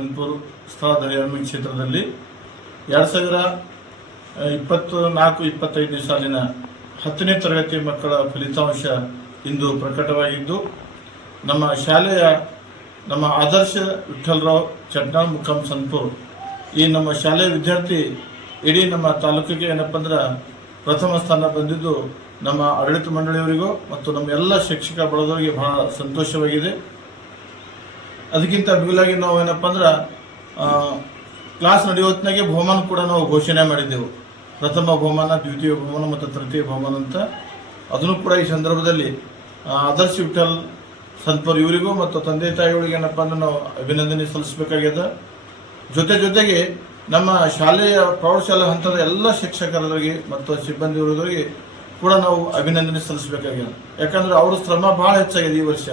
ಸನ್ಪುರ್ ಸ್ಥಳ ದಯಾನಂದ ಕ್ಷೇತ್ರದಲ್ಲಿ 2024-25 ಸಾಲಿನ 10ನೇ ತರಗತಿ ಮಕ್ಕಳ ಫಲಿತಾಂಶ ಇಂದು ಪ್ರಕಟವಾಗಿದ್ದು, ನಮ್ಮ ಶಾಲೆಯ ನಮ್ಮ ಆದರ್ಶ ವಿಠಲರಾವ್ ಚಟ್ನಾಳ್ ಮುಖಂ ಸನ್ಪುರ್ ಈ ನಮ್ಮ ಶಾಲೆಯ ವಿದ್ಯಾರ್ಥಿ ಇಡೀ ನಮ್ಮ ತಾಲೂಕಿಗೆ ಏನಪ್ಪ ಅಂದ್ರೆ ಪ್ರಥಮ ಸ್ಥಾನ ಬಂದಿದ್ದು ನಮ್ಮ ಆಡಳಿತ ಮಂಡಳಿಯವರಿಗೂ ಮತ್ತು ನಮ್ಮ ಎಲ್ಲ ಶಿಕ್ಷಕ ಬಳಗದವರಿಗೆ ಬಹಳ ಸಂತೋಷವಾಗಿದೆ. ಅದಕ್ಕಿಂತ ಮಿಗಿಲಾಗಿ ನಾವು ಏನಪ್ಪ ಅಂದ್ರೆ ಕ್ಲಾಸ್ ನಡೆಯುವತ್ತಿನಾಗೆ ಬಹುಮಾನ ಕೂಡ ನಾವು ಘೋಷಣೆ ಮಾಡಿದ್ದೆವು. ಪ್ರಥಮ ಬಹುಮಾನ, ದ್ವಿತೀಯ ಬಹುಮಾನ ಮತ್ತು ತೃತೀಯ ಬಹುಮಾನ ಅಂತ. ಅದನ್ನು ಕೂಡ ಈ ಸಂದರ್ಭದಲ್ಲಿ ಆದರ್ಶ ವಿಠಲ್ ಸನ್ಪುರ್ ಇವರಿಗೂ ಮತ್ತು ತಂದೆ ತಾಯಿಗಳಿಗೆ ಏನಪ್ಪ ಅಂದ್ರೆ ನಾವು ಅಭಿನಂದನೆ ಸಲ್ಲಿಸಬೇಕಾಗ್ಯದ. ಜೊತೆಗೆ ನಮ್ಮ ಶಾಲೆಯ ಪ್ರೌಢಶಾಲಾ ಹಂತದ ಎಲ್ಲ ಶಿಕ್ಷಕರಿಗೆ ಮತ್ತು ಸಿಬ್ಬಂದಿಯವರಿಗೆ ಕೂಡ ನಾವು ಅಭಿನಂದನೆ ಸಲ್ಲಿಸಬೇಕಾಗ್ಯದ. ಯಾಕಂದ್ರೆ ಅವ್ರ ಶ್ರಮ ಭಾಳ ಹೆಚ್ಚಾಗಿದೆ. ಈ ವರ್ಷ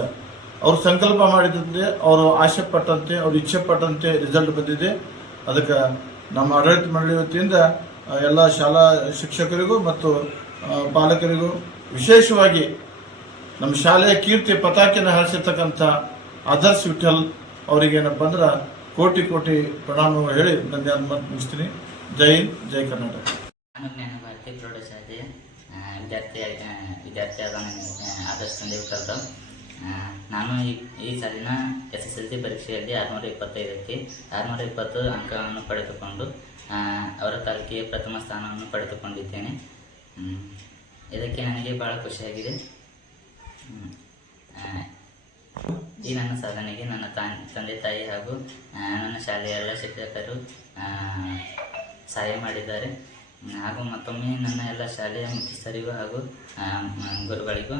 ಅವರು ಸಂಕಲ್ಪ ಮಾಡಿದಂತೆ, ಅವರು ಆಸೆ ಪಟ್ಟಂತೆ, ಅವ್ರು ಇಚ್ಛೆ ಪಟ್ಟಂತೆ ರಿಸಲ್ಟ್ ಬಂದಿದೆ. ಅದಕ್ಕೆ ನಮ್ಮ ಆಡಳಿತ ಮಂಡಳಿ ವತಿಯಿಂದ ಎಲ್ಲ ಶಾಲಾ ಶಿಕ್ಷಕರಿಗೂ ಮತ್ತು ಪಾಲಕರಿಗೂ, ವಿಶೇಷವಾಗಿ ನಮ್ಮ ಶಾಲೆಯ ಕೀರ್ತಿ ಪತಾಕೆಯನ್ನು ಹಾರಿಸಿರ್ತಕ್ಕಂಥ ಆದರ್ಶ ವಿಠಲ್ ಅವರಿಗೇನಪ್ಪ ಅಂದ್ರೆ ಕೋಟಿ ಪ್ರಣಾಮ ಹೇಳಿ ನನ್ನ ಮಾತು ಮುಗಿಸ್ತೀನಿ. ಜೈ ಹಿಂದ್, ಜೈ ಕರ್ನಾಟಕ. ನಾನು ಜ್ಞಾನಭಾರತಿ ಪ್ರೌಢಶಾಲೆಯ ವಿದ್ಯಾರ್ಥಿಯಾದ ಆದರ್ಶ ತಂದೆ ವಿಠಲರಾವ್. ನಾನು ಈ ಸಾಲಿನ SSLC ಪರೀಕ್ಷೆಯಲ್ಲಿ 625ಕ್ಕೆ 620 ಅಂಕಗಳನ್ನು ಪಡೆದುಕೊಂಡು ಅವರ ತಾಲೂಕಿಗೆ ಪ್ರಥಮ ಸ್ಥಾನವನ್ನು ಪಡೆದುಕೊಂಡಿದ್ದೇನೆ. ಇದಕ್ಕೆ ನನಗೆ ಭಾಳ ಖುಷಿಯಾಗಿದೆ. ಈ ನನ್ನ ಸಾಧನೆಗೆ ನನ್ನ ತಂದೆ ತಾಯಿ ಹಾಗೂ ನನ್ನ ಶಾಲೆಯ ಎಲ್ಲ ಶಿಕ್ಷಕರು ಸಹಾಯ ಮಾಡಿದ್ದಾರೆ. ಹಾಗೂ ಮತ್ತೊಮ್ಮೆ ನನ್ನ ಎಲ್ಲ ಶಾಲೆಯ ಮುಖ್ಯಸ್ಥರಿಗೂ ಹಾಗೂ ಗುರುಗಳಿಗೂ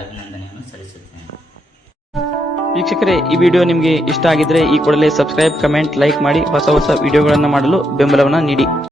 ಅಭಿನಂದನೆಯನ್ನು ಸಲ್ಲಿಸುತ್ತೇನೆ. ವೀಕ್ಷಕರೇ, ಈ ವಿಡಿಯೋ ನಿಮಗೆ ಇಷ್ಟ ಆಗಿದ್ರೆ ಈ ಕೂಡಲೇ ಸಬ್ಸ್ಕ್ರೈಬ್, ಕಮೆಂಟ್, ಲೈಕ್ ಮಾಡಿ ಹೊಸ ವಿಡಿಯೋಗಳನ್ನು ಮಾಡಲು ಬೆಂಬಲವನ್ನು ನೀಡಿ.